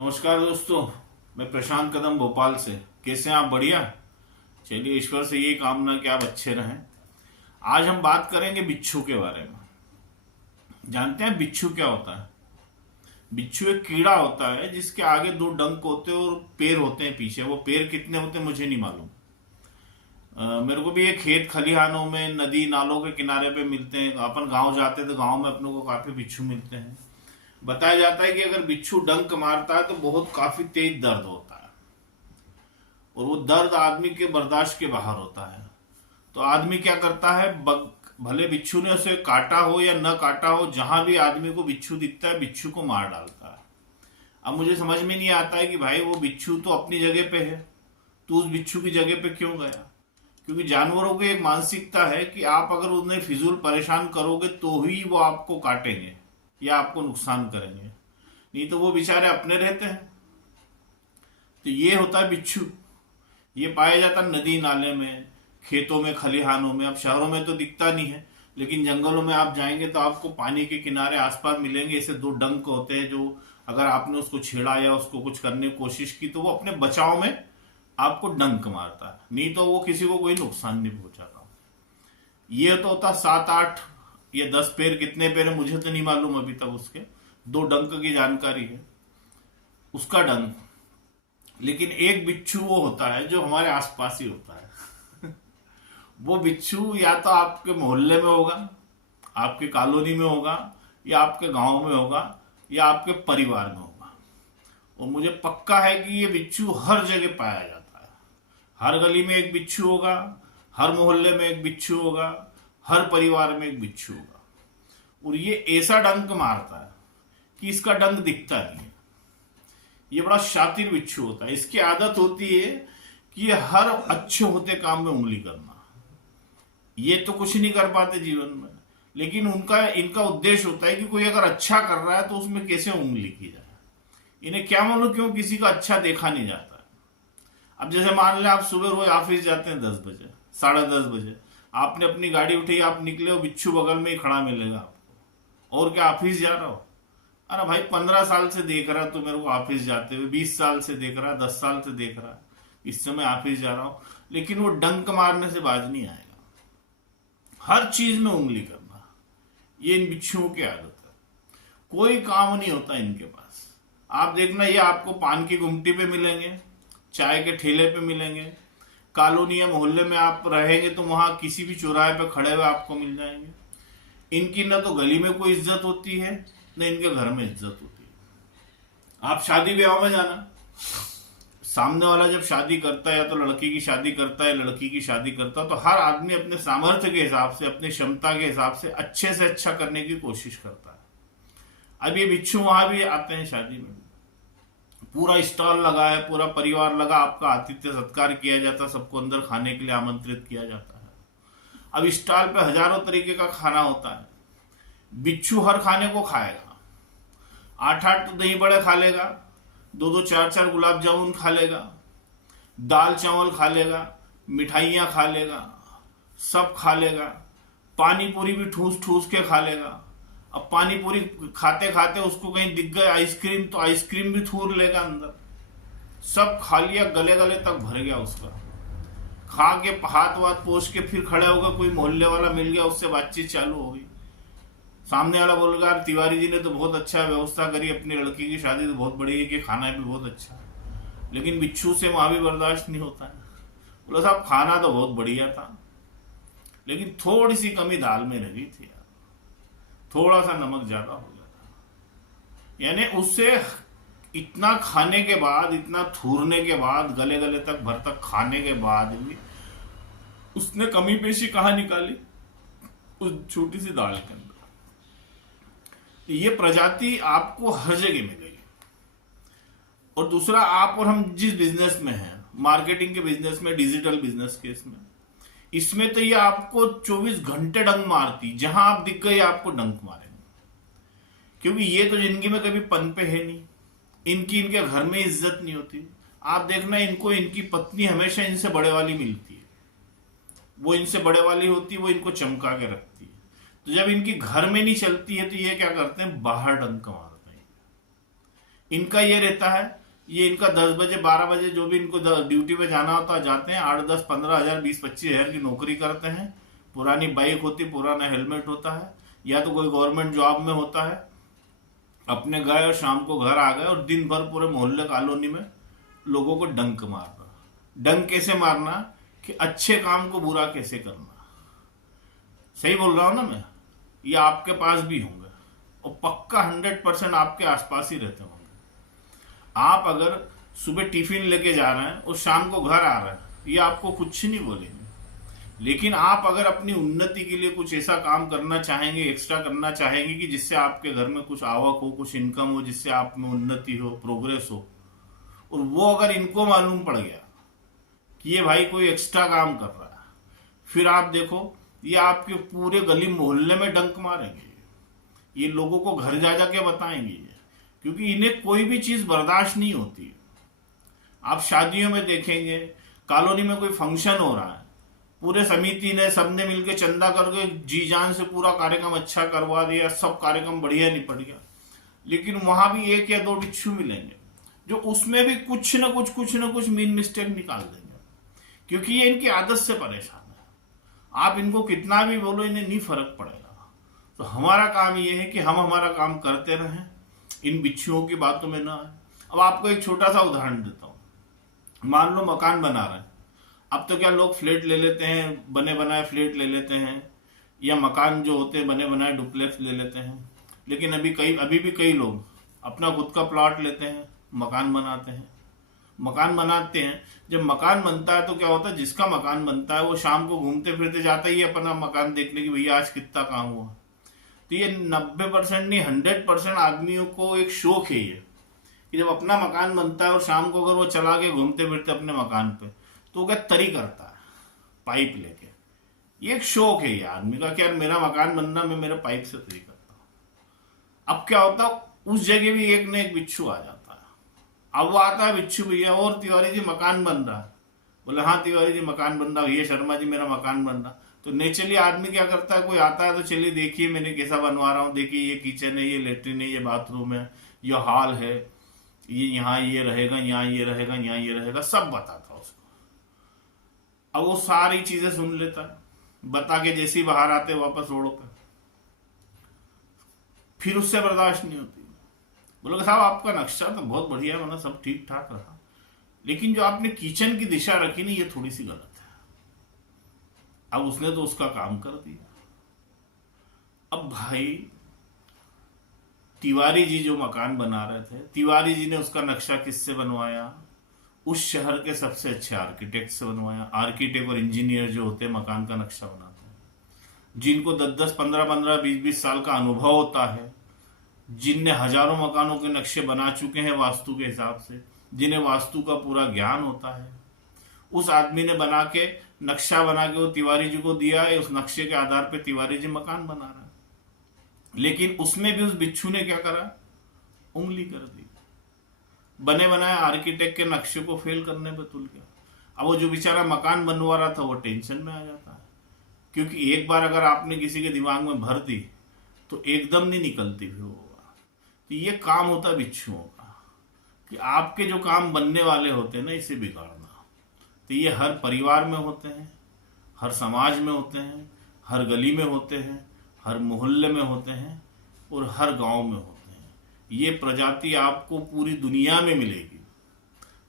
नमस्कार दोस्तों, मैं प्रशांत कदम भोपाल से। कैसे हैं आप? बढ़िया। चलिए, ईश्वर से ये कामना कि आप अच्छे रहें। आज हम बात करेंगे बिच्छू के बारे में। जानते हैं बिच्छू क्या होता है? बिच्छू एक कीड़ा होता है जिसके आगे दो डंक होते हैं और पैर होते हैं पीछे। वो पैर कितने होते हैं मुझे नहीं मालूम। मेरे को भी ये खेत खलिहानों में, नदी नालों के किनारे पे मिलते हैं। अपन गांव जाते हैं तो गांव में अपनों को काफी बिच्छू मिलते हैं। बताया जाता है कि अगर बिच्छू डंक मारता है तो बहुत काफी तेज दर्द होता है और वो दर्द आदमी के बर्दाश्त के बाहर होता है। तो आदमी क्या करता है, भले बिच्छू ने उसे काटा हो या न काटा हो, जहां भी आदमी को बिच्छू दिखता है बिच्छू को मार डालता है। अब मुझे समझ में नहीं आता है कि भाई वो बिच्छू तो अपनी जगह पे है, तो उस बिच्छू की जगह पे क्यों गया? क्योंकि जानवरों की एक मानसिकता है कि आप अगर उन्हें फिजूल परेशान करोगे तो ही वो आपको काटेंगे या आपको नुकसान करेंगे, नहीं तो वो बेचारे अपने रहते हैं। तो ये होता है बिच्छू। ये पाया जाता है नदी नाले में, खेतों में, खलिहानों में। अब शहरों में तो दिखता नहीं है, लेकिन जंगलों में आप जाएंगे तो आपको पानी के किनारे आसपास मिलेंगे। ऐसे दो डंक होते हैं जो अगर आपने उसको छेड़ा या उसको कुछ करने की कोशिश की तो वो अपने बचाव में आपको डंक मारता है, नहीं तो वो किसी को कोई नुकसान नहीं पहुंचाता। ये तो होता 7-8 या 10 पैर। कितने पैर है मुझे तो नहीं मालूम अभी तक। उसके दो डंक की जानकारी है, उसका डंक। लेकिन एक बिच्छू वो होता है जो हमारे आसपास ही होता है। वो बिच्छू या तो आपके मोहल्ले में होगा, आपके कॉलोनी में होगा, या आपके गांव में होगा, या आपके परिवार में होगा। और मुझे पक्का है कि ये बिच्छू हर जगह पाया जाता है। हर गली में एक बिच्छू होगा, हर मोहल्ले में एक बिच्छू होगा, हर परिवार में एक बिच्छू होगा। और ये ऐसा डंक मारता है कि इसका डंक दिखता नहीं है। ये बड़ा शातिर बिच्छू होता है। इसकी आदत होती है कि ये हर अच्छे होते काम में उंगली करना। ये तो कुछ नहीं कर पाते जीवन में, लेकिन इनका उद्देश्य होता है कि कोई अगर अच्छा कर रहा है तो उसमें कैसे उंगली की जाए। इन्हें क्या मालूम क्यों किसी का अच्छा देखा नहीं जाता है। अब जैसे मान लें आप सुबह रोज ऑफिस जाते हैं 10 बजे, 10:30 बजे। आपने अपनी गाड़ी उठी, आप निकले हो, बिच्छू बगल में ही खड़ा मिलेगा आपको। और क्या ऑफिस जा रहा हो? अरे भाई 15 साल से देख रहा है तू मेरे को ऑफिस जाते हुए, 20 साल से देख रहा है, 10 साल से देख रहा है, इस समय ऑफिस जा रहा हूं। लेकिन वो डंक मारने से बाज नहीं आएगा। हर चीज में उंगली करना, ये इन बिच्छुओं की आदत है। कोई काम नहीं होता इनके पास। आप देखना, ये आपको पान की गुमटी पे मिलेंगे, चाय के ठेले पे मिलेंगे, कॉलोनी या मोहल्ले में आप रहेंगे तो वहां किसी भी चौराहे पे खड़े हुए आपको मिल जाएंगे। इनकी न तो गली में कोई इज्जत होती है, न इनके घर में इज्जत होती है। आप शादी ब्याह में जाना, सामने वाला जब शादी करता है, या तो लड़की की शादी करता है, लड़की की शादी करता है, तो हर आदमी अपने सामर्थ्य के हिसाब से, अपनी क्षमता के हिसाब से अच्छे से अच्छा करने की कोशिश करता है। अब ये बिच्छू वहां भी आते हैं शादी में, पूरा स्टॉल लगा है, पूरा परिवार लगा, आपका आतिथ्य सत्कार किया जाता है, सबको अंदर खाने के लिए आमंत्रित किया जाता है। अब स्टॉल पे हजारों तरीके का खाना होता है। बिच्छू हर खाने को खाएगा। 8-8 तो दही बड़े खा लेगा, 2-2 4-4 गुलाब जामुन खा लेगा, दाल चावल खा लेगा, मिठाइयां खा लेगा, सब खा लेगा। पानी पूरी भी ठूस ठूस के खा लेगा। अब पानी पूरी खाते खाते उसको कहीं दिख गए आइसक्रीम, तो आइसक्रीम भी थूर लेगा अंदर। सब खा लिया, गले गले तक भर गया उसका। खा के हाथ वाथ पोछ के फिर खड़े होगा, कोई मोहल्ले वाला मिल गया, उससे बातचीत चालू हो गई। सामने वाला बोल रहा, तिवारी जी ने तो बहुत अच्छा व्यवस्था करी, अपनी लड़की की शादी तो बहुत बड़ी है, कि खाना भी बहुत अच्छा है। लेकिन बिच्छू से वहां भी बर्दाश्त नहीं होता है। बोला साहब खाना तो बहुत बढ़िया था, लेकिन थोड़ी सी कमी दाल में रह गई थी यार, थोड़ा सा नमक ज्यादा हो गया था। यानी उससे इतना खाने के बाद, इतना थूरने के बाद, गले गले तक भर तक खाने के बाद भी उसने कमी पेशी कहाँ निकाली? उस छोटी सी दाल के अंदर। ये प्रजाति आपको हर जगह मिलेगी। और दूसरा, आप और हम जिस बिजनेस में हैं, मार्केटिंग के बिजनेस में, डिजिटल बिजनेस के इसमें तो ये आपको 24 घंटे डंक मारती। जहां आप दिख गए आपको डंक मारेंगे, क्योंकि ये तो जिंदगी में कभी पनपे है नहीं। इनके घर में इज्जत नहीं होती। आप देखना, इनको इनकी पत्नी हमेशा इनसे बड़े वाली मिलती है। वो इनसे बड़े वाली होती है, वो इनको चमका के रखती है। तो जब इनकी घर में नहीं चलती है तो ये क्या करते हैं, बाहर डंक मारते हैं। इनका ये रहता है, ये इनका 10 बजे 12 बजे जो भी इनको ड्यूटी पे जाना होता है जाते हैं, 8, 10, 15 हजार 20, 25 हजार की नौकरी करते हैं, पुरानी बाइक होती, पुराना हेलमेट होता है, या तो कोई गवर्नमेंट जॉब में होता है, अपने गए और शाम को घर आ गए और दिन भर पूरे मोहल्ले कॉलोनी में लोगों को डंक मारना। डंक कैसे मारना कि अच्छे काम को बुरा कैसे करना। सही बोल रहा हूं ना मैं? ये आपके पास भी होंगे और पक्का 100% आपके आसपास ही रहते होंगे। आप अगर सुबह टिफिन लेके जा रहे हैं और शाम को घर आ रहे हैं, ये आपको कुछ नहीं बोलेंगे। लेकिन आप अगर अपनी उन्नति के लिए कुछ ऐसा काम करना चाहेंगे, एक्स्ट्रा करना चाहेंगे कि जिससे आपके घर में कुछ आवक हो, कुछ इनकम हो, जिससे आप में उन्नति हो, प्रोग्रेस हो, और वो अगर इनको मालूम पड़ गया कि ये भाई कोई एक्स्ट्रा काम कर रहा है, फिर आप देखो ये आपके पूरे गली मोहल्ले में डंक मारेंगे। ये लोगों को घर जा जाके बताएंगे, क्योंकि इन्हें कोई भी चीज बर्दाश्त नहीं होती। आप शादियों में देखेंगे, कॉलोनी में कोई फंक्शन हो रहा है, पूरे समिति ने सबने मिलकर चंदा करके जी जान से पूरा कार्यक्रम अच्छा करवा दिया, सब कार्यक्रम बढ़िया निपट गया। लेकिन वहां भी 1 या 2 बिच्छू मिलेंगे जो उसमें भी कुछ न कुछ मीन मिस्टेक निकाल देंगे, क्योंकि ये इनकी आदत से परेशान है। आप इनको कितना भी बोलो, इन्हें नहीं फर्क पड़ेगा। तो हमारा काम ये है कि हम हमारा काम करते रहें, इन बिच्छुओं की बातों में ना आए। अब आपको एक छोटा सा उदाहरण देता हूं। मान लो मकान बना रहे हैं, अब तो क्या लोग फ्लैट ले लेते हैं, बने बनाए फ्लैट ले लेते हैं, या मकान जो होते हैं बने बनाए डुप्लेक्स ले लेते हैं। लेकिन अभी भी कई लोग अपना खुद का प्लॉट लेते हैं, मकान बनाते हैं। मकान बनाते हैं, जब मकान बनता है तो क्या होता है, जिसका मकान बनता है वो शाम को घूमते फिरते जाता ही अपना मकान देखने की, भैया आज कितना काम हुआ। तो ये 90% नहीं 100% आदमियों को एक शौक है ये, कि जब अपना मकान बनता है और शाम को अगर वो चला के घूमते फिरते अपने मकान पे, तो क्या तरी करता है पाइप लेके। ये एक शौक है ये आदमी का कि यार मेरा मकान बनना, मैं मेरे पाइप से तरी करता हूं। अब क्या होता, उस जगह भी एक न एक बिच्छू आ जाता है। अब वो आता है बिच्छू, भैया और तिवारी जी मकान बन रहा है। बोले हाँ तिवारी जी मकान बन रहा, भैया शर्मा जी मेरा मकान बन रहा। तो नेचुरली आदमी क्या करता है, कोई आता है तो चलिए देखिए मैंने कैसा बनवा रहा हूँ, देखिए ये किचन है, ये लेटरिन है, ये बाथरूम है, ये हॉल है, ये यहाँ ये रहेगा, यहाँ ये रहेगा, यहाँ ये रहेगा, सब बताता उसको। अब वो सारी चीजें सुन लेता है, बता के जैसे ही बाहर आते वापस रोड पे, फिर उससे बर्दाश्त नहीं होती। बोलोगे साहब आपका नक्शा तो बहुत बढ़िया बना, सब ठीक ठाक रहा, लेकिन जो आपने किचन की दिशा रखी ना, ये थोड़ी सी गलत है। अब उसने तो उसका काम कर दिया। अब भाई तिवारी जी जो मकान बना रहे थे, तिवारी जी ने उसका नक्शा किससे बनवाया? उस शहर के सबसे अच्छे आर्किटेक्ट से बनवाया। आर्किटेक्ट और इंजीनियर जो होते हैं मकान का नक्शा बनाते हैं, जिनको 10-10, 15-15, 20-20 साल का अनुभव होता है, जिनने हजारों मकानों के नक्शे बना चुके हैं वास्तु के हिसाब से, जिन्हें वास्तु का पूरा ज्ञान होता है। उस आदमी ने बना के नक्शा बना के वो तिवारी जी को दिया है, उस नक्शे के आधार पे तिवारी जी मकान बना रहा है। लेकिन उसमें भी उस बिच्छू ने क्या करा, उंगली कर दी, बने बनाए आर्किटेक्ट के नक्शे को फेल करने पे तुल गया। अब वो जो बेचारा मकान बनवा रहा था वो टेंशन में आ जाता है, क्योंकि एक बार अगर आपने किसी के दिमाग में भर दी तो एकदम नहीं निकलती फिर वो। तो ये काम होता है बिच्छुओं का, कि आपके जो काम बनने वाले होते हैं ना, इसे बिगाड़ना। तो ये हर परिवार में होते हैं, हर समाज में होते हैं, हर गली में होते हैं, हर मोहल्ले में होते हैं, और हर गांव में होते हैं। ये प्रजाति आपको पूरी दुनिया में मिलेगी,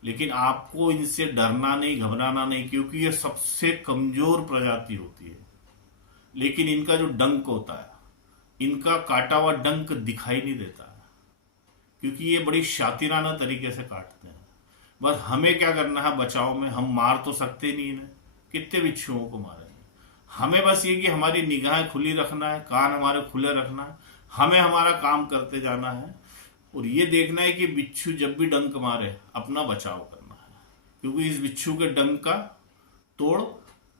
लेकिन आपको इनसे डरना नहीं, घबराना नहीं, क्योंकि ये सबसे कमजोर प्रजाति होती है। लेकिन इनका जो डंक होता है, इनका काटा हुआ डंक दिखाई नहीं देता है, क्योंकि ये बड़ी शातिराना तरीके से काटते हैं। बस हमें क्या करना है बचाव में, हम मार तो सकते नहीं इन्हें, कितने बिच्छुओं को मारेंगे। हमें बस ये कि हमारी निगाहें खुली रखना है, कान हमारे खुले रखना है, हमें हमारा काम करते जाना है, और ये देखना है कि बिच्छू जब भी डंक मारे अपना बचाव करना है, क्योंकि इस बिच्छू के डंक का तोड़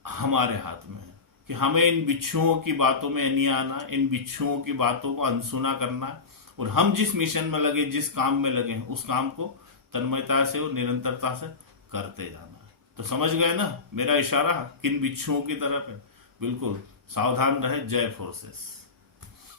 हमारे हाथ में है। कि हमें इन बिच्छुओं की बातों में नहीं आना, इन बिच्छुओं की बातों को अनसुना करना, और हम जिस मिशन में लगे, जिस काम में लगे हैं, उस काम को तन्मयता से और निरंतरता से करते जाना है। तो समझ गए ना मेरा इशारा किन बिच्छुओं की तरफ है? बिल्कुल सावधान रहे। जय फोर्सेस।